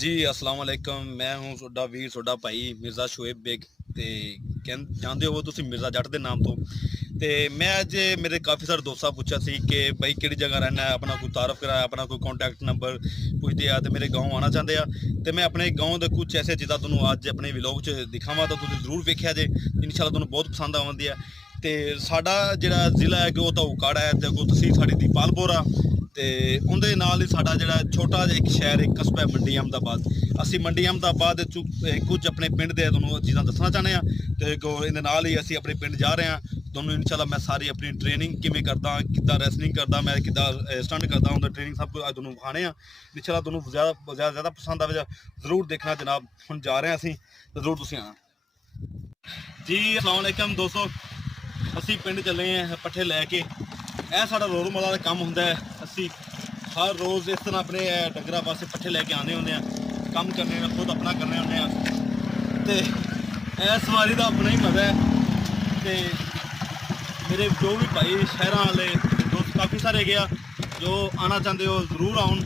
जी अस्सलाम वालेकुम। मैं हूँ ਤੁਹਾਡਾ ਵੀਰ ਤੁਹਾਡਾ ਭਾਈ ਮਿਰਜ਼ਾ ਸ਼ੋਏਬ ਬੇਗ ਤੇ ਜਾਣਦੇ ਹੋ ਤੁਸੀਂ ਮਿਰਜ਼ਾ ਜੱਟ ਦੇ ਨਾਮ ਤੋਂ। ਤੇ ਮੈਂ ਅੱਜ ਮੇਰੇ ਕਾਫੀ ਸਾਰੇ ਦੋਸਤਾਂ ਪੁੱਛਿਆ ਸੀ ਕਿ ਬਾਈ ਕਿਹੜੀ ਜਗ੍ਹਾ ਰਹਿਣਾ ਹੈ, ਆਪਣਾ ਕੋਈ ਤਾਰਫ ਕਰਾਇਆ, ਆਪਣਾ ਕੋਈ ਕੰਟੈਕਟ ਨੰਬਰ ਪੁੱਛਦੇ ਆ ਤੇ ਮੇਰੇ ਗਾँव ਆਉਣਾ ਚਾਹੁੰਦੇ ਆ। ਤੇ ਮੈਂ ਆਪਣੇ ਗਾँव ਦੇ ਕੁਝ ਐਸੇ ਚੀਜ਼ਾਂ ਤੁਹਾਨੂੰ ਅੱਜ ਆਪਣੇ ਵਲੌਗ 'ਚ ਦਿਖਾਵਾਂ ਤਾਂ ਤੁਸੀਂ ਜ਼ਰੂਰ ਵੇਖਿਆ ਜੇ, ਇਨਸ਼ਾਅੱਲਾ ਤੁਹਾਨੂੰ ਬਹੁਤ ਪਸੰਦ ਆਉਂਦੀ ਹੈ। ਤੇ ਸਾਡਾ ਜਿਹੜਾ ਜ਼ਿਲ੍ਹਾ ਹੈ ਕਿ ਉਹ ਤਾਂ ਉਕਾੜਾ ਹੈ ਤੇ ਅੱਗੋਂ ਤਹਿਸੀਲ ਸਾਡੀ ਦੀਪਾਲਪੁਰ ਆ ਤੇ ਉਹਦੇ ਨਾਲ ਹੀ ਸਾਡਾ ਜਿਹੜਾ ਛੋਟਾ ਜਿਹਾ ਇੱਕ ਸ਼ਹਿਰ ਇੱਕ ਕਸਬਾ ਹੈ ਮੰਡੀ ਅਹਿਮਦਾਬਾਦ। ਅਸੀਂ ਮੰਡੀ ਅਹਿਮਦਾਬਾਦ ਕੁਝ ਆਪਣੇ ਪਿੰਡ ਦੇ ਤੁਹਾਨੂੰ ਚੀਜ਼ਾਂ ਦੱਸਣਾ ਚਾਹੁੰਦੇ ਹਾਂ ਤੇ ਇਹਦੇ ਨਾਲ ਹੀ ਅਸੀਂ ਆਪਣੇ ਪਿੰਡ ਜਾ ਰਹੇ ਹਾਂ। ਤੁਹਾਨੂੰ ਇਨਸ਼ਾਅੱਲਾ ਮੈਂ ਸਾਰੀ ਆਪਣੀ ਟ੍ਰੇਨਿੰਗ ਕਿਵੇਂ ਕਰਦਾ, ਕਿੱਦਾਂ ਰੈਸਲਿੰਗ ਕਰਦਾ, ਮੈਂ ਕਿੱਦਾਂ ਸਟੰਟ ਕਰਦਾ ਉਹਦਾ ਟ੍ਰੇਨਿੰਗ ਸਭ ਕੁਝ ਤੁਹਾਨੂੰ ਵਿਖਾਣੇ ਆ। ਇਨਸ਼ਾਅੱਲਾ ਤੁਹਾਨੂੰ ਜ਼ਿਆਦਾ ਪਸੰਦ ਆਵੇਗਾ, ਜ਼ਰੂਰ ਦੇਖਣਾ ਜਨਾਬ। ਹੁਣ ਜਾ ਰਹੇ ਹਾਂ ਅਸੀਂ, ਜ਼ਰੂਰ ਤੁਸੀਂ ਆਣਾ ਜੀ। अस्सलाम वालेकुम दोस्तों, ਅਸੀਂ ਪਿੰਡ ਚੱਲੇ ਹਾਂ ਪੱਠੇ ਲੈ ਕੇ। ਇਹ ਸਾਡਾ ਰੋਜ਼ਮर्रा ਦਾ ਕੰਮ ਹੁੰਦਾ ਹੈ। ਅਸੀਂ ਹਰ ਰੋਜ਼ ਇਸ ਤਰ੍ਹਾਂ ਆਪਣੇ ਡੰਗਰਾਂ ਪਾਸੇ ਪੱਠੇ ਲੈ ਕੇ ਆਉਂਦੇ ਹੁੰਦੇ ਆ, ਕੰਮ ਕਰਨੇ ਨੇ, ਖੁਦ ਆਪਣਾ ਕਰਨੇ ਹੁੰਦੇ ਆ ਤੇ ਇਹ ਸਵਾਰੀ ਦਾ ਆਪਣਾ ਹੀ ਮਜ਼ਾ ਹੈ। ਤੇ ਮੇਰੇ ਜੋ ਵੀ ਭਾਈ ਸ਼ਹਿਰਾਂ ਵਾਲੇ ਦੋਸਤ ਕਾਫੀ ਸਾਰੇ ਗਿਆ ਜੋ ਆਉਣਾ ਚਾਹੁੰਦੇ ਹੋ ਜ਼ਰੂਰ ਆਉਣ।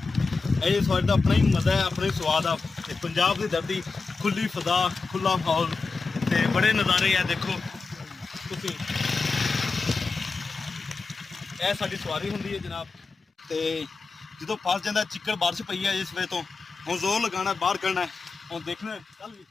ਇਹ ਸਵਾਰੀ ਦਾ ਆਪਣਾ ਹੀ ਮਜ਼ਾ ਹੈ, ਆਪਣਾ ਹੀ ਸਵਾਦ ਆ। ਤੇ ਪੰਜਾਬ ਦੀ ਧਰਤੀ, ਖੁੱਲੀ ਫਜ਼ਾ, ਖੁੱਲਾ ਮਾਹੌਲ ਤੇ ਬੜੇ ਨਜ਼ਾਰੇ ਆ। ਦੇਖੋ ਤੁਸੀਂ, ਇਹ ਸਾਡੀ ਸਵਾਰੀ ਹੁੰਦੀ ਹੈ ਜਨਾਬ। ਤੇ ਜਦੋਂ ਫਸ ਜਾਂਦਾ ਚਿੱਕੜ, ਬਾਰਿਸ਼ ਪਈ ਹੈ ਇਸ ਵੇ ਤੋਂ, ਹੁਣ ਜ਼ੋਰ ਲਗਾਉਣਾ, ਬਾਹਰ ਕੱਢਣਾ, ਹੁਣ ਦੇਖਣਾ ਚੱਲ ਵੀ।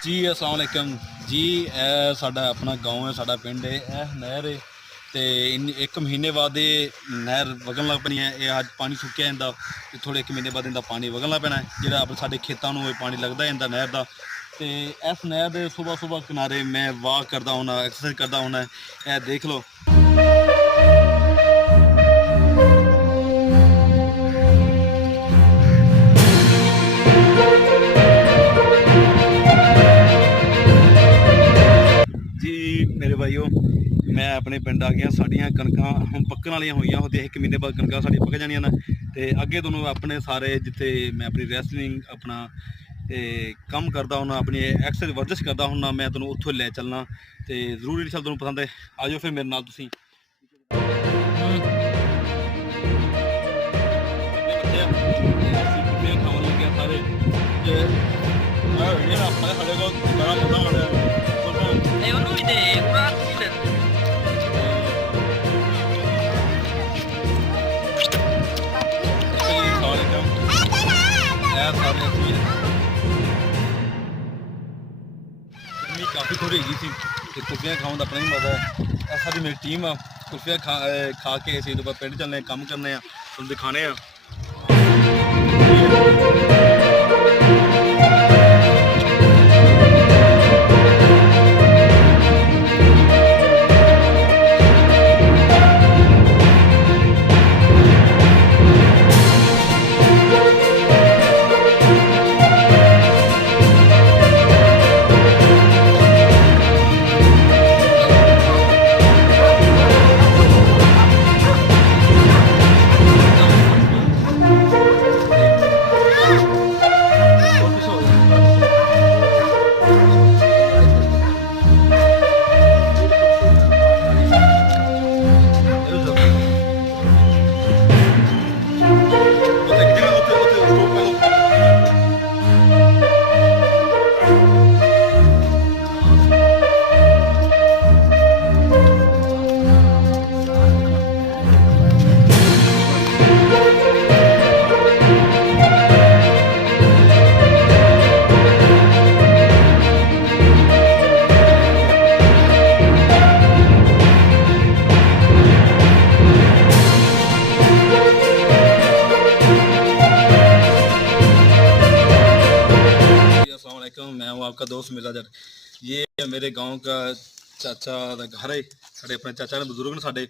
जी अस्सलाम वालेकुम जी। साडा अपना गाँव है, साडा पिंड है, यह नहर है तो एक महीने बाद ये नहर वगन लग पैनी है। ये अज पानी सुक्या इंदा, थोड़े एक महीने बाद इंदा पानी वगन लग पैना है। जो साडे खेतों में पानी लगता है इंदा नहर का। तो इस नहर के सुबह सुबह किनारे मैं वाक करता होना, एक्सरसाइज करता होना। यह देख लो मेरे भाईओ, मैं अपने पिंड आ गया। साड़ियाँ कणकां हम पक्कन वालियां होईयां, होते एक महीने बाद कणकां साड़ी पक जानियां ने। ते अगे तुहानूं अपने सारे जिथे मैं अपनी रैसलिंग अपना कम करता हुन्ना, अपनी एक्सरसाइज वर्जिश करता हुन्ना, मैं तुहानूं उत्थों लै चलना। ते जरूर इंशाअल्लाह तुहानूं पसंद है, आ जाओ फिर मेरे नाल तुसीं। खावन लगे सारे साढ़े को बड़ा मजा आ रहा है। काफ़ी थोड़ी हैगी सी ते कुल्फियां खाने का अपना ही मज़ा है। ऐसा भी मेरी टीम आ, कुल्फियां खा के असीं पिंड चलने, कम करने, तुहानूं दिखाने आ। आपका दोस्त मिर्जा जट। ये मेरे गांव का चाचा ਦਾ ਘਰ ਹੈ। ਸਾਡੇ ਆਪਣੇ ਚਾਚਾ ਨੇ ਬਜ਼ੁਰਗ ਨੇ ਸਾਡੇ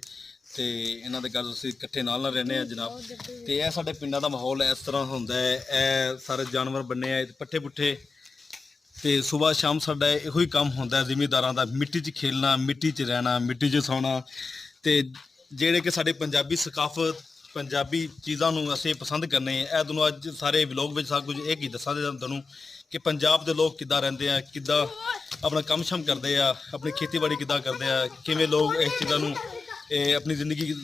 ਤੇ ਇਹਨਾਂ ਦੇ ਘਰ ਅਸੀਂ ਇਕੱਠੇ ਨਾਲ ਰਹਿੰਦੇ ਆ ਜਨਾਬ। ਤੇ ਇਹ ਸਾਡੇ ਪਿੰਡਾਂ ਦਾ ਮਾਹੌਲ ਇਸ ਤਰ੍ਹਾਂ ਹੁੰਦਾ ਹੈ। ਇਹ ਸਾਰੇ ਜਾਨਵਰ ਬੰਨੇ ਆ ਪੱਠੇ ਪੁੱਠੇ ਤੇ ਸਵੇਰ ਸ਼ਾਮ ਸਾਡਾ ਇਹੋ ਹੀ ਕੰਮ ਹੁੰਦਾ ਜ਼ਿਮੀਂਦਾਰਾਂ ਦਾ, ਮਿੱਟੀ 'ਚ ਖੇਲਣਾ, ਮਿੱਟੀ 'ਚ ਰਹਿਣਾ, ਮਿੱਟੀ 'ਚ ਸੌਣਾ। ਤੇ ਜਿਹੜੇ ਕਿ ਸਾਡੇ ਪੰਜਾਬੀ ਸਕਾਫਤ ਪੰਜਾਬੀ ਚੀਜ਼ਾਂ ਨੂੰ ਅਸੀਂ ਪਸੰਦ ਕਰਨੇ ਇਹ ਤੁਹਾਨੂੰ ਅੱਜ ਸਾਰੇ ਵਲੌਗ ਵਿੱਚ ਸਭ ਕੁਝ ਇਹ ਕੀ ਦੱਸਾਂਗੇ ਤੁਹਾਨੂੰ ਕਿ ਪੰਜਾਬ ਦੇ ਲੋਕ ਕਿੱਦਾਂ ਰਹਿੰਦੇ ਆ, ਕਿੱਦਾਂ ਆਪਣਾ ਕੰਮ ਸ਼ਮ ਕਰਦੇ ਆ, ਆਪਣੀ ਖੇਤੀਬਾੜੀ ਕਿੱਦਾਂ ਕਰਦੇ ਆ, ਕਿਵੇਂ ਲੋਕ ਇਸ ਚੀਜ਼ਾਂ ਨੂੰ ਆਪਣੀ ਜ਼ਿੰਦਗੀ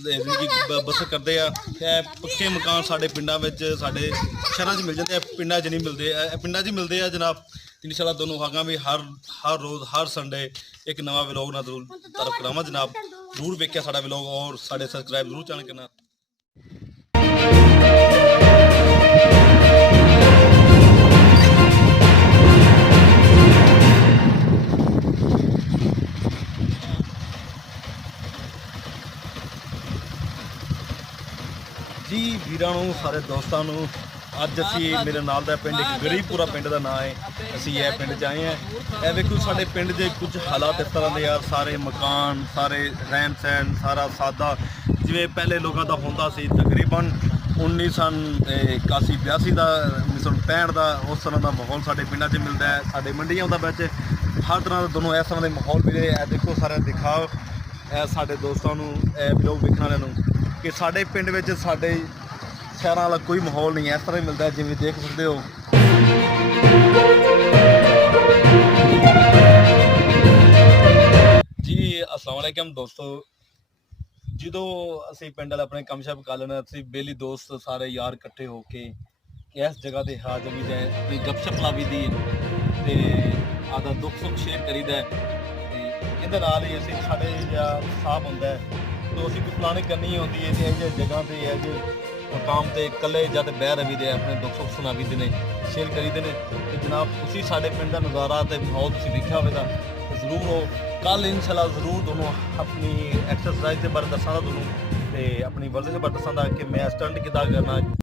ਬਸਰ ਕਰਦੇ ਆ। ਇਹ ਪੱਕੇ ਮਕਾਨ ਸਾਡੇ ਪਿੰਡਾਂ ਵਿੱਚ ਸਾਡੇ ਸ਼ਹਿਰਾਂ 'ਚ ਮਿਲ ਜਾਂਦੇ ਆ, ਪਿੰਡਾਂ 'ਚ ਨਹੀਂ ਮਿਲਦੇ। ਪਿੰਡਾਂ 'ਚ ਹੀ ਮਿਲਦੇ ਆ ਜਨਾਬ। ਇਨਸ਼ਾਅੱਲਾ ਤੁਹਾਨੂੰ ਹਾਗਾ ਵੀ ਹਰ ਰੋਜ਼ ਹਰ ਸੰਡੇ ਇੱਕ ਨਵਾਂ ਵਲੌਗ ਨਾਲ ਜ਼ਰੂਰ ਤਰਫ ਕਰਾਵਾਂ ਜਨਾਬ। ਜ਼ਰੂਰ ਵੇਖਿਆ ਸਾਡਾ ਵਲੌਗ ਔਰ ਸਾਡੇ ਸਬਸਕ੍ਰਾਈਬ ਜ਼ਰੂਰ ਚੈਨਲ ਕਰਨਾ। ਜੀ ਵੀਰਾਂ ਨੂੰ ਸਾਰੇ ਦੋਸਤਾਂ ਨੂੰ ਅੱਜ ਅਸੀਂ ਮੇਰੇ ਨਾਲ ਦਾ ਪਿੰਡ ਇੱਕ ਗਰੀਬਪੁਰਾ ਪਿੰਡ ਦਾ ਨਾਂ ਹੈ। ਅਸੀਂ ਇਹ ਪਿੰਡ 'ਚ ਆਏ ਹਾਂ। ਇਹ ਵੇਖੋ ਸਾਡੇ ਪਿੰਡ ਦੇ ਕੁਝ ਹਾਲਾਤ ਇਸ ਤਰ੍ਹਾਂ ਦੇ ਆ, ਸਾਰੇ ਮਕਾਨ, ਸਾਰੇ ਰਹਿਣ ਸਹਿਣ ਸਾਰਾ ਸਾਦਾ ਜਿਵੇਂ ਪਹਿਲੇ ਲੋਕਾਂ ਦਾ ਹੁੰਦਾ ਸੀ। ਤਕਰੀਬਨ 1981-82 ਦਾ 1965 ਦਾ ਉਸ ਤਰ੍ਹਾਂ ਦਾ ਮਾਹੌਲ ਸਾਡੇ ਪਿੰਡਾਂ 'ਚ ਮਿਲਦਾ ਹੈ। ਸਾਡੇ ਮੰਡੀਆਂ ਦਾ ਵਿੱਚ ਹਰ ਤਰ੍ਹਾਂ ਦਾ ਤੁਹਾਨੂੰ ਇਸ ਤਰ੍ਹਾਂ ਦੇ ਮਾਹੌਲ ਮਿਲੇ। ਇਹ ਦੇਖੋ ਸਾਰਾ ਦਿਖਾਓ ਇਹ ਸਾਡੇ ਦੋਸਤਾਂ ਨੂੰ, ਇਹ ਲੋਕ ਵੇਖਣ ਵਾਲਿਆਂ ਨੂੰ ਕਿ ਸਾਡੇ ਪਿੰਡ ਵਿੱਚ ਸਾਡੇ ਸ਼ਹਿਰਾਂ ਵਾਲਾ ਕੋਈ ਮਾਹੌਲ ਨਹੀਂ ਇਸ ਤਰ੍ਹਾਂ ਹੀ ਮਿਲਦਾ ਜਿਵੇਂ ਦੇਖ ਸਕਦੇ ਹੋ। ਜੀ अस्सलाम वालेकुम ਦੋਸਤੋ। ਜਦੋਂ ਅਸੀਂ ਪਿੰਡ ਵਾਲੇ ਆਪਣੇ ਕੰਮ ਸ਼ਾਪ ਕਰ ਲੈਣਾ ਅਸੀਂ ਬੇਲੀ ਦੋਸਤ ਸਾਰੇ ਯਾਰ ਇਕੱਠੇ ਹੋ ਕੇ ਇਸ ਜਗ੍ਹਾ ਤੇ ਹਾਜ਼ਰ ਵੀ ਜਾਏ ਆਪਣੀ ਗੱਪਸ਼ਪ ਲਾਵੀ ਦੀ ਤੇ ਆਦਾ ਦੁੱਖ ਸੁੱਖ ਸ਼ੇਅਰ ਕਰੀਦਾ ਤੇ ਇਹਦੇ ਨਾਲ ਹੀ ਅਸੀਂ ਸਾਡੇ ਜਾਂ ਸਾਫ ਹੁੰਦਾ तो ਅਸੀਂ ਕੋਈ ਪਲਾਨਿੰਗ ਕਰਨੀ ਹੁੰਦੀ ਹੈ ਤੇ ਇਹ ਜਗ੍ਹਾ ਤੇ ਇਹ ਜੇ ਮਕਾਮ ਤੇ ਇਕੱਲੇ ਜਦ ਬਹਿ ਰਵੀ ਦੇ ਆਪਣੇ ਦੁੱਖ ਸੁੱਖ ਸੁਣਾ ਵੀ ਦੇ ਨੇ ਸ਼ੇਅਰ ਕਰੀਦੇ ਨੇ। ਤੇ ਜਨਾਬ ਤੁਸੀਂ ਸਾਡੇ ਪਿੰਡ ਦਾ ਨਜ਼ਾਰਾ ਤੇ ਮਾਹੌਲ ਤੁਸੀਂ ਵੇਖਿਆ ਹੋਵੇਗਾ ਤੇ ਜ਼ਰੂਰ ਹੋ ਕੱਲ ਇਨਸ਼ਾਅੱਲਾ ਜ਼ਰੂਰ ਤੁਹਾਨੂੰ ਆਪਣੀ ਐਕਸਰਸਾਈਜ਼ ਦੇ ਬਾਰੇ ਦੱਸਾਂਗਾ ਤੁਹਾਨੂੰ ਤੇ ਆਪਣੀ ਵਰਜ਼ਿਸ਼ ਦੇ ਬਾਰੇ ਦੱਸਾਂਗਾ ਕਿ ਮੈਂ ਸਟੰਟ ਕਿੱਦਾਂ ਕਰਨਾ।